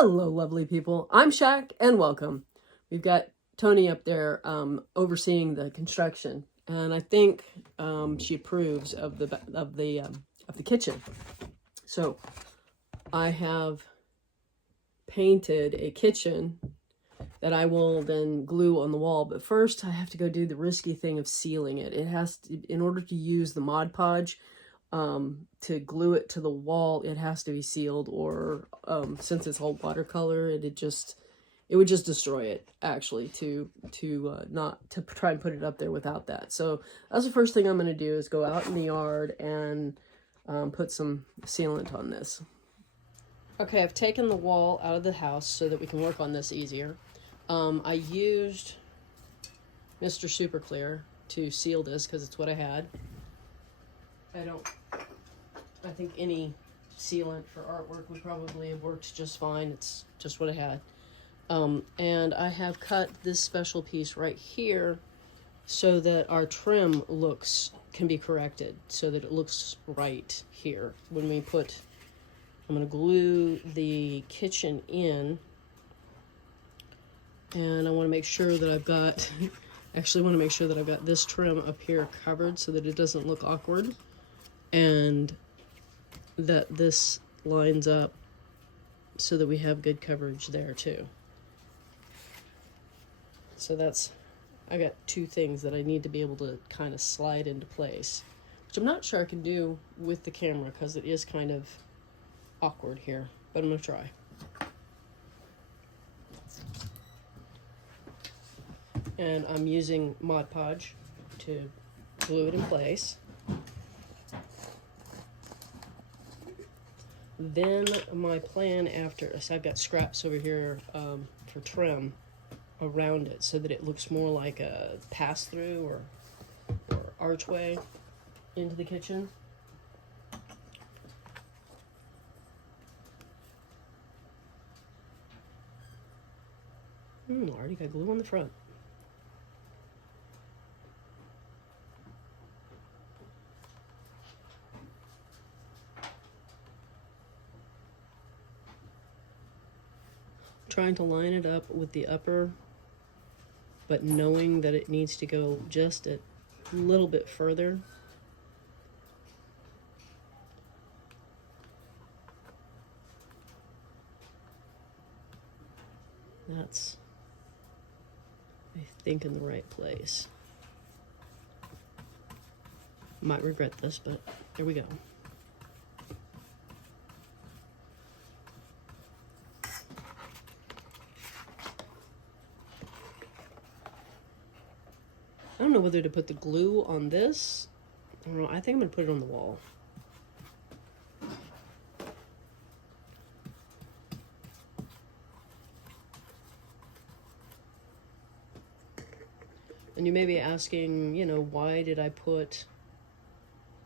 Hello, lovely people. I'm Shaq, and welcome. We've got Tony up there overseeing the construction, and I think she approves of the kitchen. So I have painted a kitchen that I will then glue on the wall. But first, I have to go do the risky thing of sealing it. It has to, in order to use the Mod Podge, to glue it to the wall, it has to be sealed, or since it's all watercolor, it would just destroy it, actually, to not to try and put it up there without that. So that's the first thing I'm going to do, is go out in the yard and put some sealant on this. Okay, I've taken the wall out of the house so that we can work on this easier. I used Mr. Super Clear to seal this because it's what I had. I think any sealant for artwork would probably have worked just fine. It's just what I had. And I have cut this special piece right here so that our trim can be corrected, so that it looks right here. I'm going to glue the kitchen in, and I want to make sure that I've got, this trim up here covered so that it doesn't look awkward, and that this lines up so that we have good coverage there too. So I got two things that I need to be able to kind of slide into place, which I'm not sure I can do with the camera because it is kind of awkward here, but I'm going to try. And I'm using Mod Podge to glue it in place. Then my plan so I've got scraps over here for trim around it so that it looks more like a pass-through or archway into the kitchen. Already got glue on the front. Trying to line it up with the upper, but knowing that it needs to go just a little bit further. That's, I think, in the right place. Might regret this, but there we go. I don't know whether to put the glue on this. I don't know. I think I'm going to put it on the wall. And you may be asking, why did I put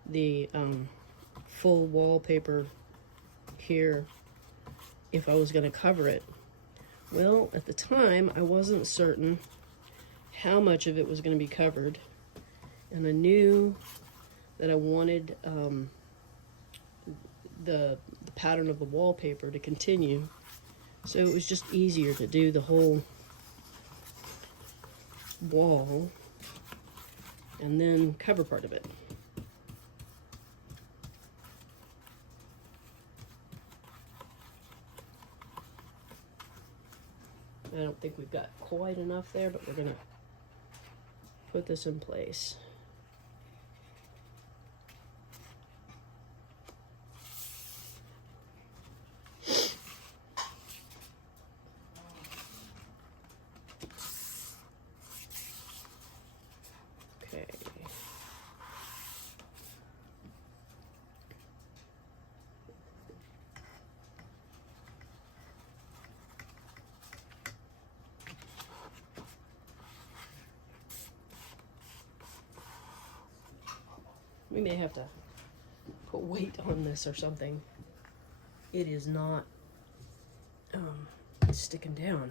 the full wallpaper here if I was going to cover it? Well, at the time, I wasn't certain how much of it was going to be covered, and I knew that I wanted the pattern of the wallpaper to continue, so it was just easier to do the whole wall and then cover part of it. I don't think we've got quite enough there, but we're gonna put this in place. Okay. We may have to put weight on this or something. It is not sticking down.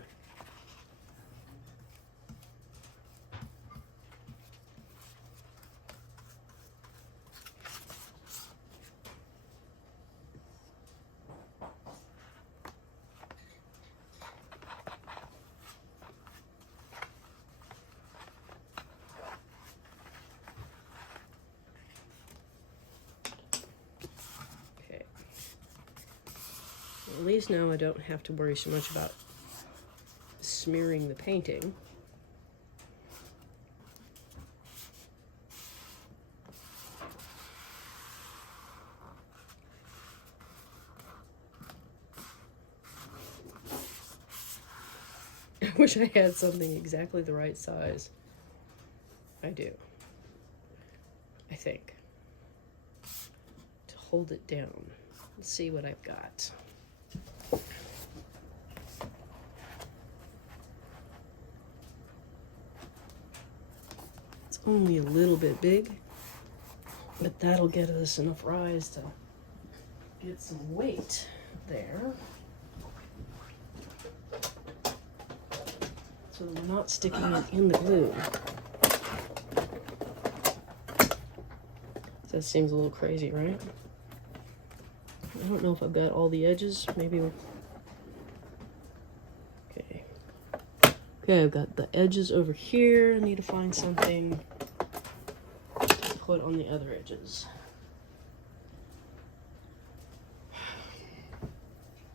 at least now I don't have to worry so much about smearing the painting. I wish I had something exactly the right size. I do. I think. To hold it down. Let's see what I've got. It's only a little bit big, but that'll get us enough rise to get some weight there. So we're not sticking it in the glue. That seems a little crazy, right? I don't know if I've got all the edges. Maybe okay. Okay, I've got the edges over here. I need to find something to put on the other edges.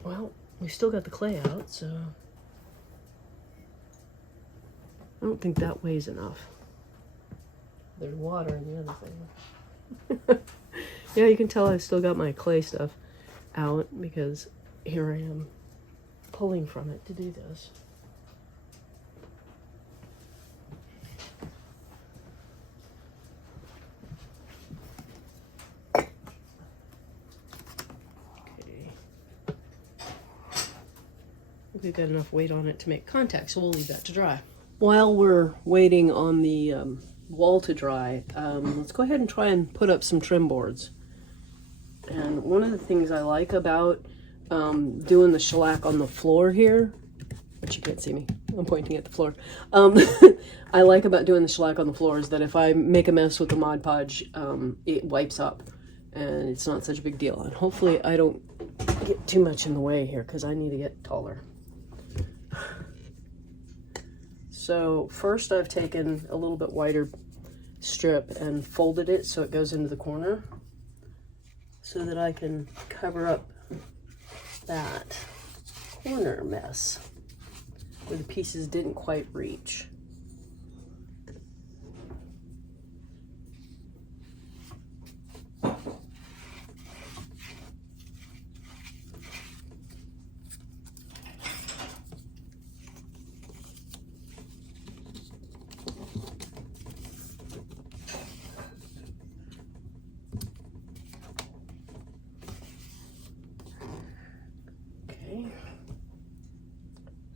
Well, we still got the clay out, so I don't think that weighs enough. There's water in the other thing. Yeah, you can tell I've still got my clay stuff out because here I am pulling from it to do this. Okay. We've got enough weight on it to make contact, so we'll leave that to dry. While we're waiting on the wall to dry, let's go ahead and try and put up some trim boards. And one of the things I like about doing the shellac on the floor here, but you can't see me, I'm pointing at the floor. I like about doing the shellac on the floor is that if I make a mess with the Mod Podge, it wipes up and it's not such a big deal. And hopefully I don't get too much in the way here because I need to get taller. So first I've taken a little bit wider strip and folded it so it goes into the corner so that I can cover up that corner mess where the pieces didn't quite reach.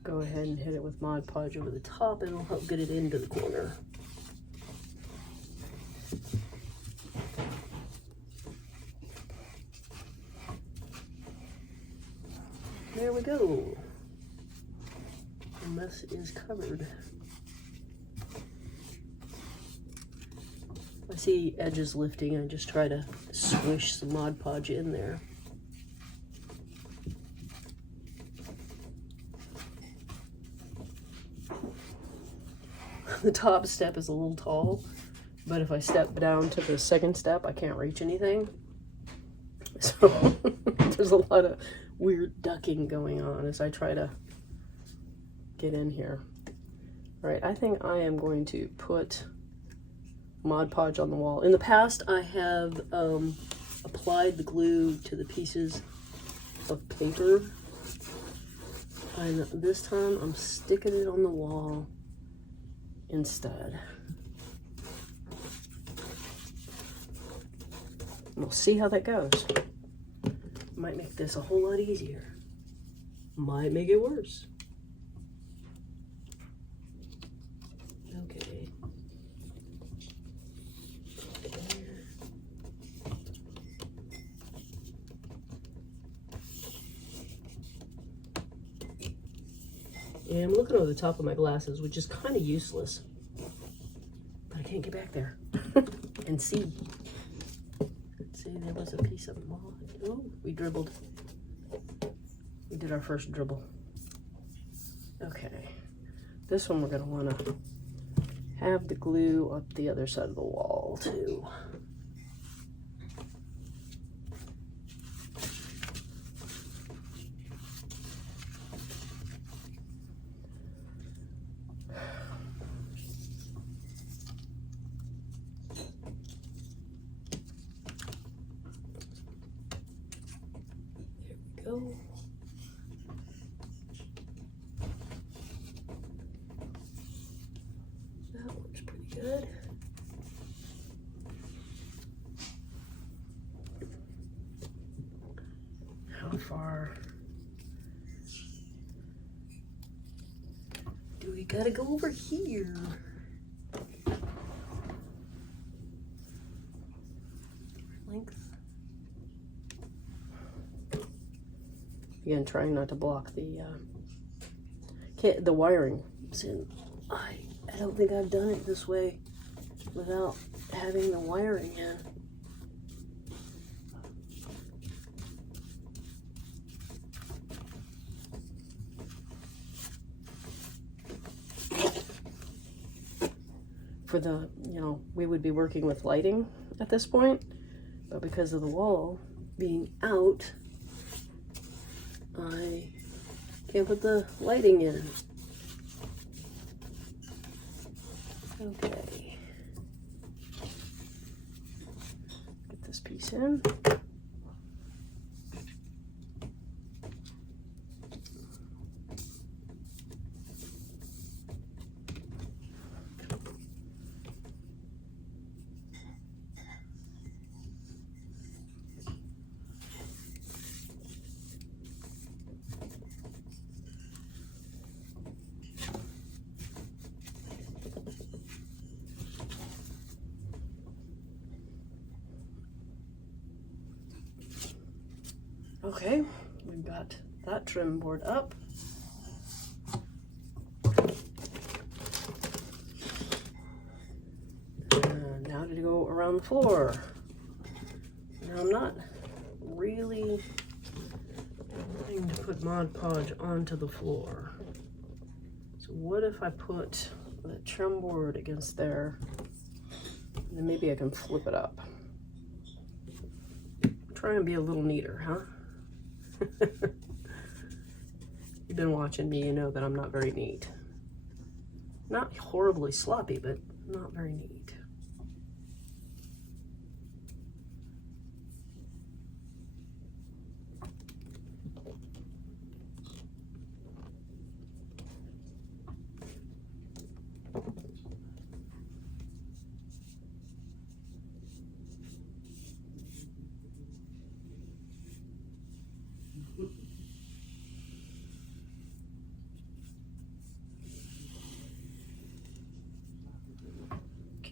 Go ahead and hit it with Mod Podge over the top and it'll help get it into the corner. There we go. The mess is covered. If I see edges lifting, I just try to swish some Mod Podge in there. The top step is a little tall, but if I step down to the second step, I can't reach anything. So there's a lot of weird ducking going on as I try to get in here. All right, I think I am going to put Mod Podge on the wall. In the past, I have applied the glue to the pieces of paper, and this time I'm sticking it on the wall instead. We'll see how that goes. Might make this a whole lot easier. Might make it worse. Okay. And I'm looking over the top of my glasses, which is kind of useless. But I can't get back there and see. See, there was a piece of mod. Oh, we dribbled. We did our first dribble. Okay. This one we're going to want to have the glue up the other side of the wall, too. go. That looks pretty good. How far do we gotta go over here? Length. Again, trying not to block the wiring. So I don't think I've done it this way without having the wiring in. For the, we would be working with lighting at this point, but because of the wall being out, I can't put the lighting in. Okay. Get this piece in. Okay, we've got that trim board up. And now to go around the floor. Now I'm not really wanting to put Mod Podge onto the floor. So what if I put the trim board against there, and then maybe I can flip it up. Try and be a little neater, huh? You've been watching me, you know that I'm not very neat. Not horribly sloppy, but not very neat.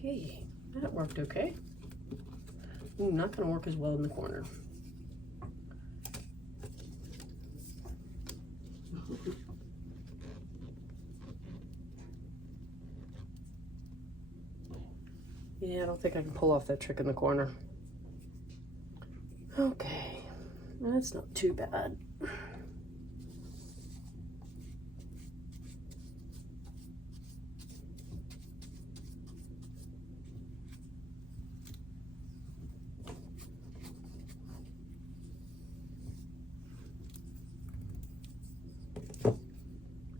Okay, that worked okay. Not going to work as well in the corner. Yeah, I don't think I can pull off that trick in the corner. Okay, that's not too bad.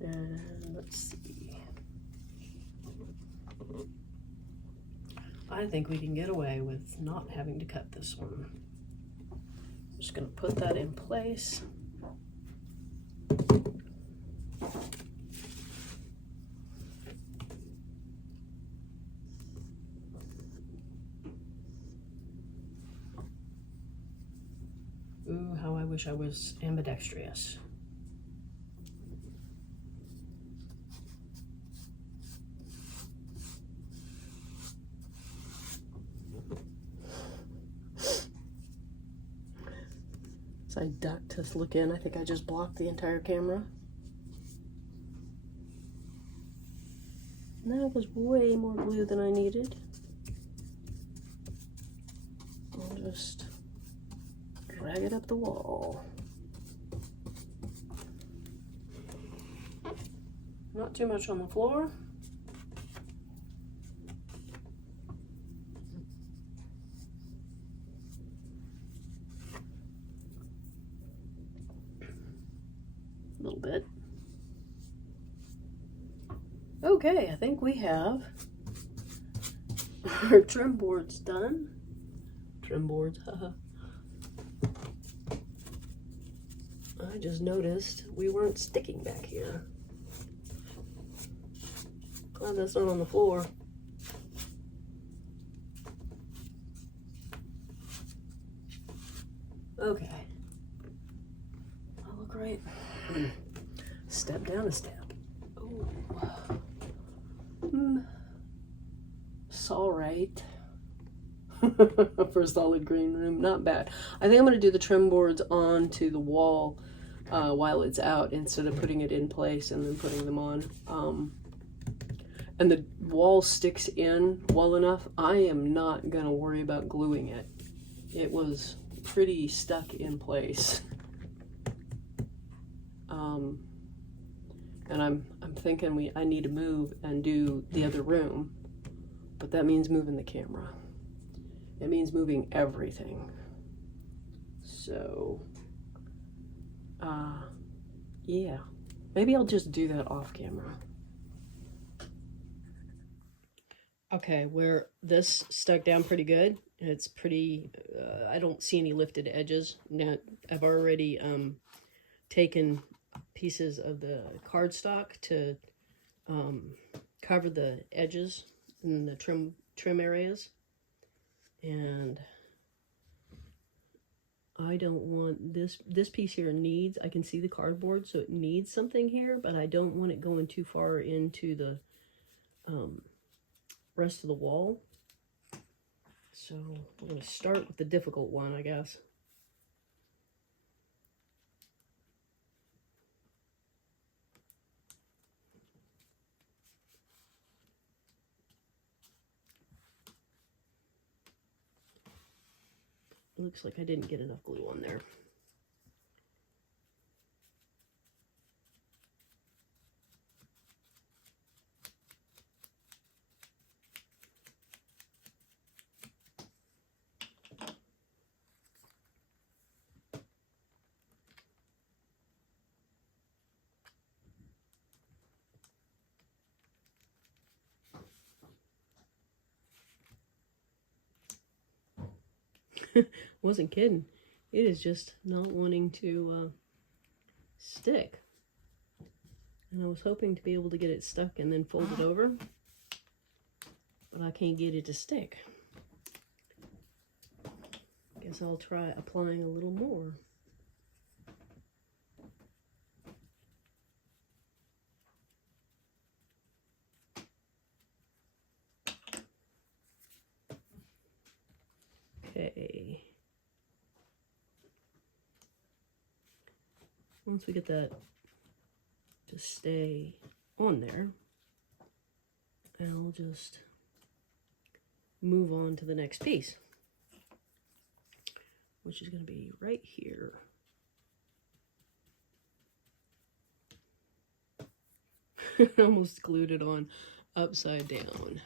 And let's see. I think we can get away with not having to cut this one. I'm just going to put that in place. Ooh, how I wish I was ambidextrous. So I duck to look in. I think I just blocked the entire camera. And that was way more glue than I needed. I'll just drag it up the wall. Not too much on the floor. A little bit. Okay, I think we have our trim boards done. Trim boards, haha. I just noticed we weren't sticking back here. Glad that's not on the floor. Okay. I'll look right. Step down a step. Oh. It's all right. For a solid green room, not bad. I think I'm going to do the trim boards onto the wall while it's out instead of putting it in place and then putting them on. And the wall sticks in well enough. I am not going to worry about gluing it. It was pretty stuck in place. And I'm thinking I need to move and do the other room, but that means moving the camera. It means moving everything. So, yeah, maybe I'll just do that off camera. Okay, where this stuck down pretty good. It's pretty, I don't see any lifted edges. Now, I've already taken pieces of the cardstock to cover the edges and the trim areas. And I don't want this piece here needs, I can see the cardboard, so it needs something here, but I don't want it going too far into the rest of the wall. So we're going to start with the difficult one, I guess. It looks like I didn't get enough glue on there. Wasn't kidding. It is just not wanting to stick. And I was hoping to be able to get it stuck and then fold it over, but I can't get it to stick. Guess I'll try applying a little more. Okay. Once we get that to stay on there, I'll just move on to the next piece, which is going to be right here. Almost glued it on upside down.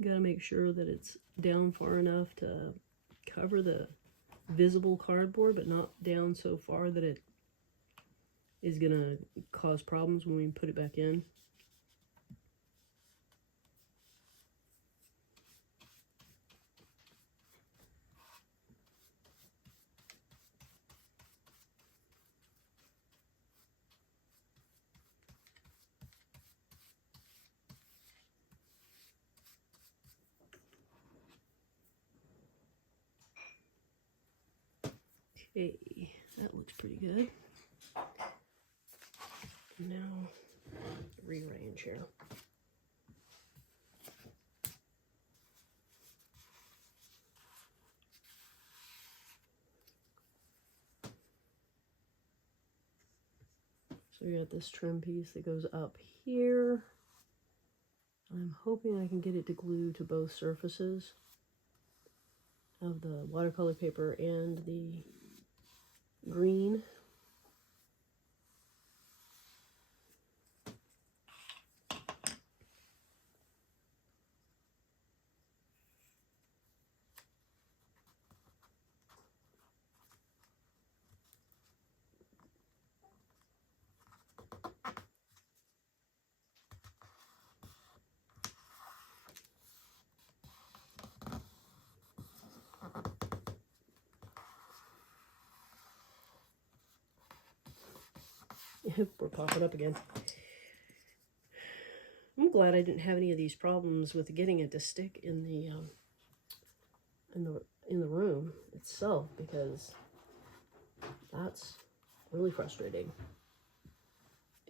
Got to make sure that it's down far enough to cover the visible cardboard, but not down so far that it is going to cause problems when we put it back in. Okay, that looks pretty good. Now, rearrange here. So we got this trim piece that goes up here. I'm hoping I can get it to glue to both surfaces of the watercolor paper and the green. We're popping up again. I'm glad I didn't have any of these problems with getting it to stick in the room itself, because that's really frustrating.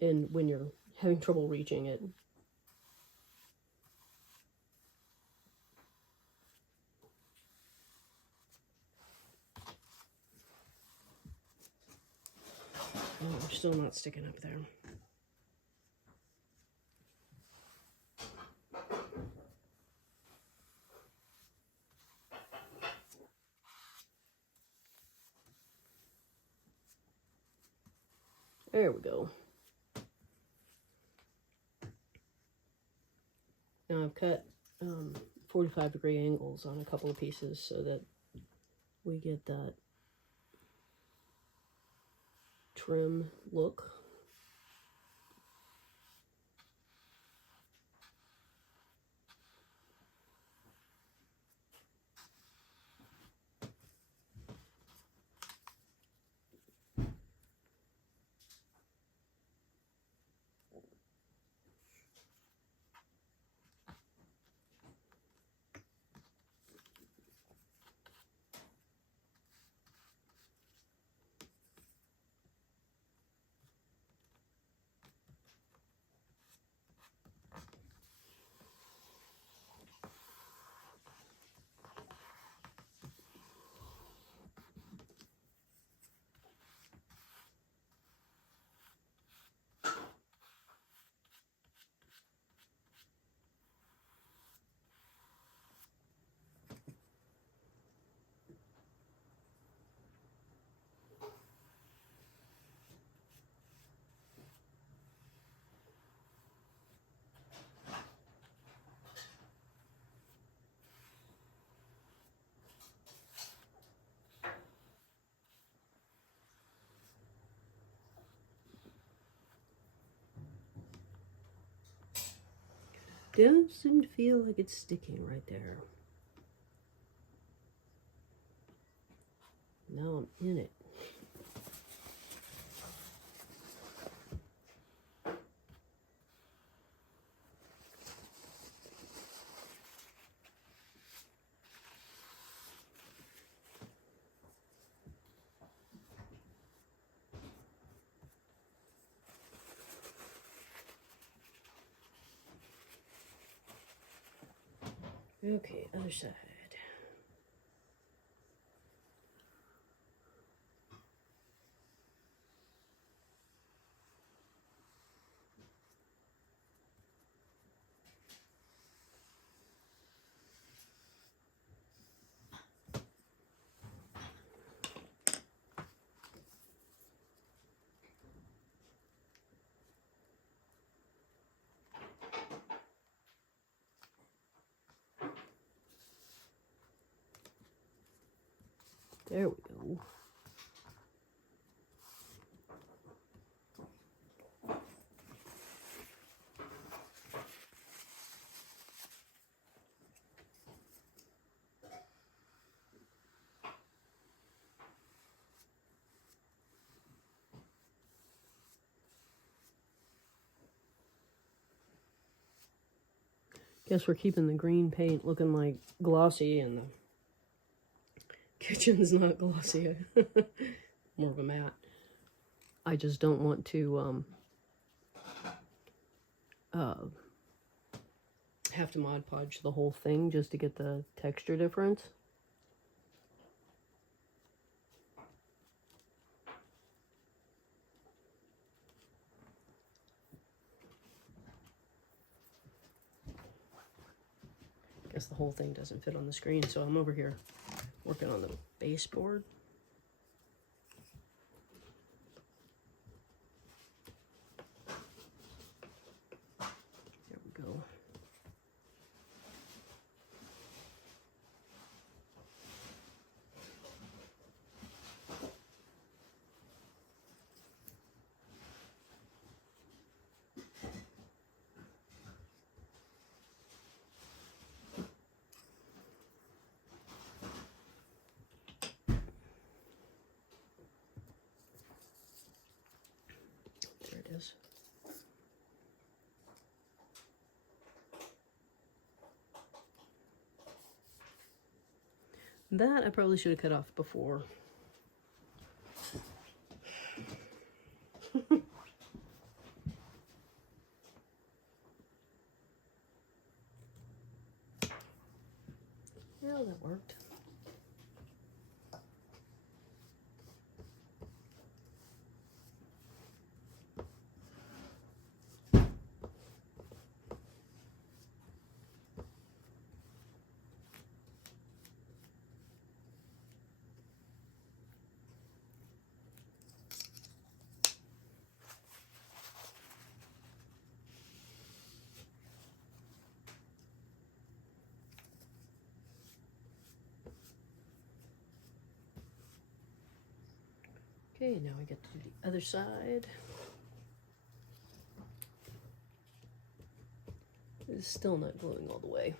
And when you're having trouble reaching it. Oh, I'm still not sticking up there. There we go. Now I've cut 45-degree angles on a couple of pieces so that we get that trim look. Doesn't feel like it's sticking right there. Now I'm in it. Okay, other side. There we go. Guess we're keeping the green paint looking like glossy, and the kitchen's not glossy. More of a matte. I just don't want to have to Mod Podge the whole thing just to get the texture difference. Guess the whole thing doesn't fit on the screen, so I'm over here working on the baseboard. There we go. is. That I probably should have cut off before. Yeah, that worked. Okay, now we get to the other side. It's still not gluing all the way.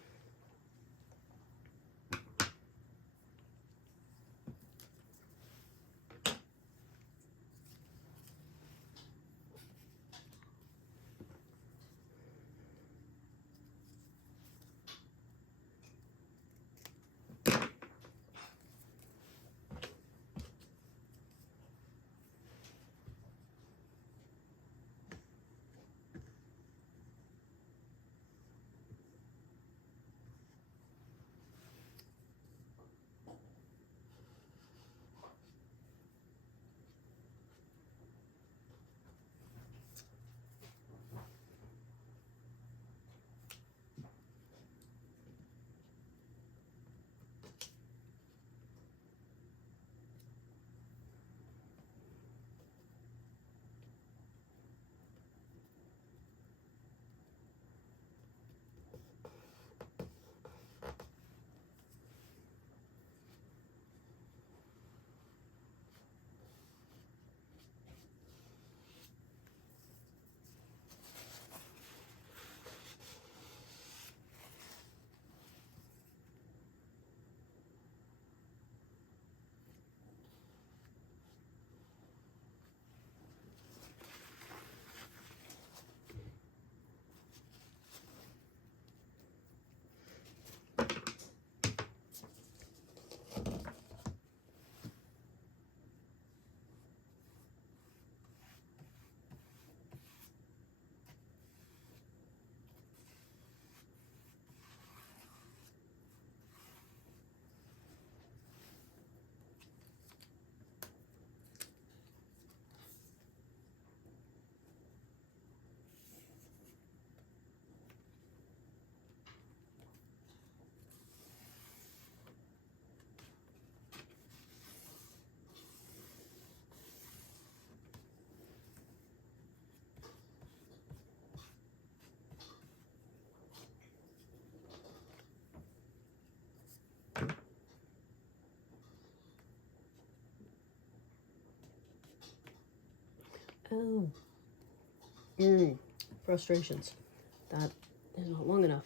Oh. Frustrations. That is not long enough.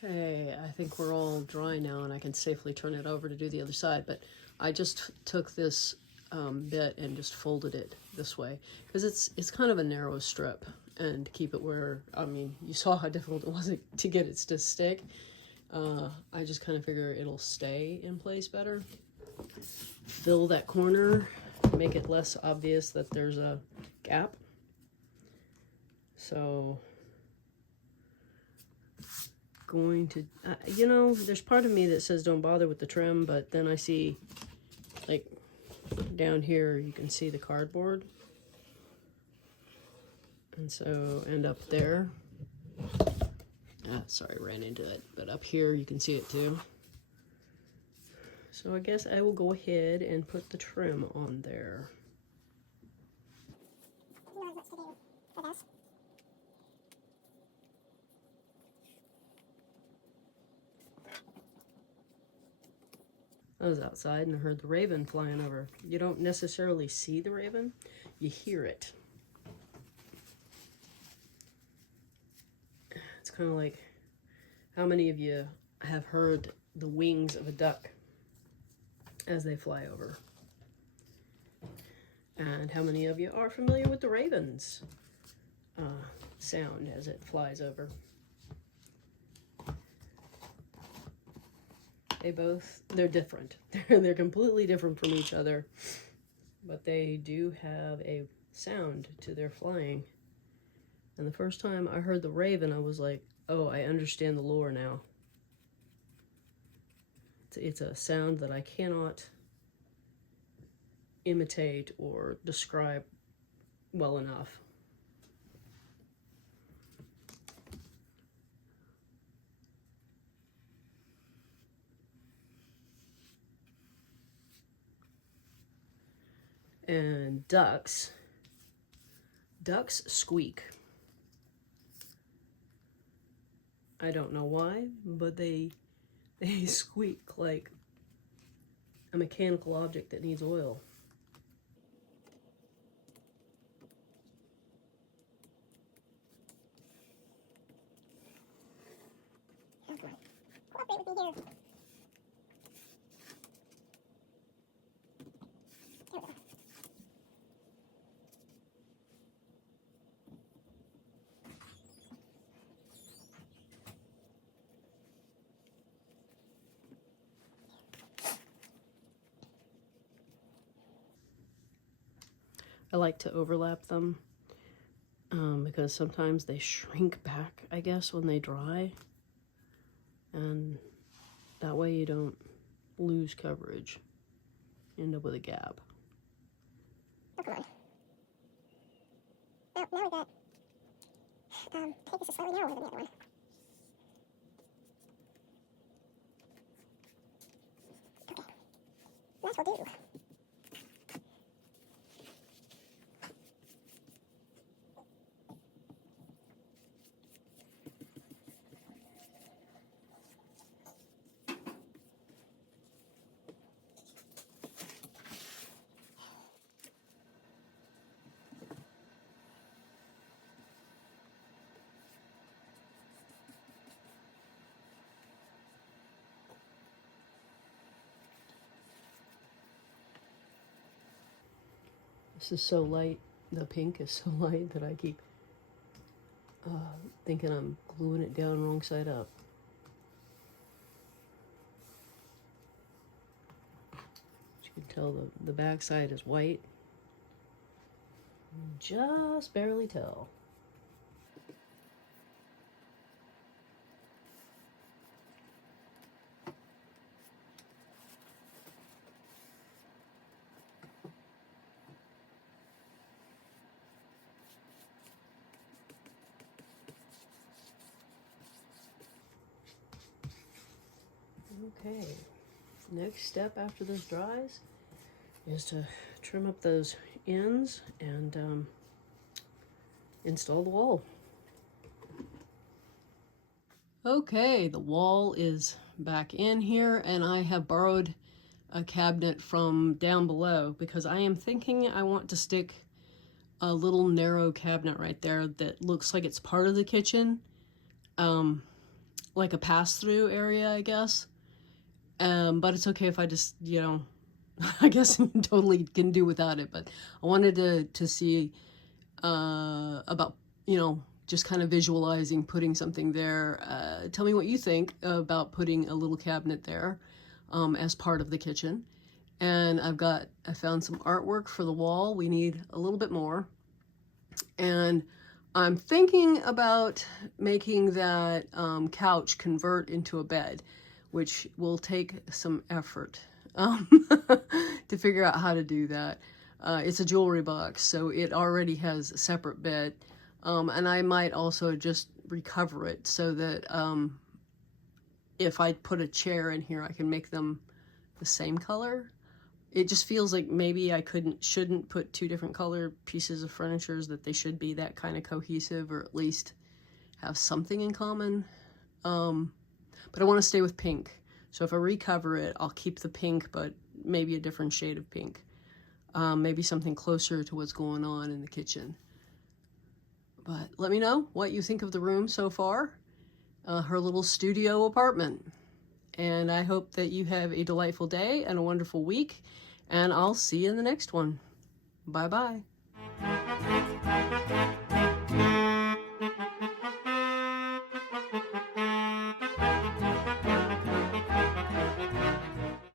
Okay, I think we're all dry now and I can safely turn it over to do the other side, but I just took this bit and just folded it this way because it's kind of a narrow strip, and to keep it where, I mean, you saw how difficult it was to get it to stick. I just kind of figure it'll stay in place better. Fill that corner, make it less obvious that there's a gap. So going to, you know, there's part of me that says don't bother with the trim, but then I see, like, down here, you can see the cardboard. And so, and up there, sorry, ran into it, but up here you can see it too. So I guess I will go ahead and put the trim on there. I was outside and I heard the raven flying over. You don't necessarily see the raven, you hear it. It's kind of like, how many of you have heard the wings of a duck as they fly over? And how many of you are familiar with the raven's sound as it flies over? They're different. They're completely different from each other, but they do have a sound to their flying. And the first time I heard the raven, I was like, oh, I understand the lore now. It's a sound that I cannot imitate or describe well enough. And ducks squeak. I don't know why, but they squeak like a mechanical object that needs oil. Cooperate with me here. I like to overlap them because sometimes they shrink back, I guess, when they dry. And that way you don't lose coverage. You end up with a gap. Oh, come on. Now we got, take this a slightly narrower than the other one. Okay. That will do. This is so light, the pink is so light that I keep thinking I'm gluing it down wrong side up. You can tell the back side is white. Just barely tell. Okay, next step after this dries is to trim up those ends and install the wall. Okay, the wall is back in here, and I have borrowed a cabinet from down below because I am thinking I want to stick a little narrow cabinet right there that looks like it's part of the kitchen, like a pass-through area, I guess. But it's okay if I just, you know, I guess totally can do without it. But I wanted to see about, you know, just kind of visualizing putting something there. Tell me what you think about putting a little cabinet there as part of the kitchen. And I found some artwork for the wall. We need a little bit more. And I'm thinking about making that couch convert into a bed, which will take some effort to figure out how to do that. It's a jewelry box, so it already has a separate bed. And I might also just recover it so that if I put a chair in here, I can make them the same color. It just feels like maybe I shouldn't put two different color pieces of furniture, that they should be that kind of cohesive, or at least have something in common. But I want to stay with pink. So if I recover it, I'll keep the pink, but maybe a different shade of pink. Maybe something closer to what's going on in the kitchen. But let me know what you think of the room so far. Her little studio apartment. And I hope that you have a delightful day and a wonderful week. And I'll see you in the next one. Bye-bye.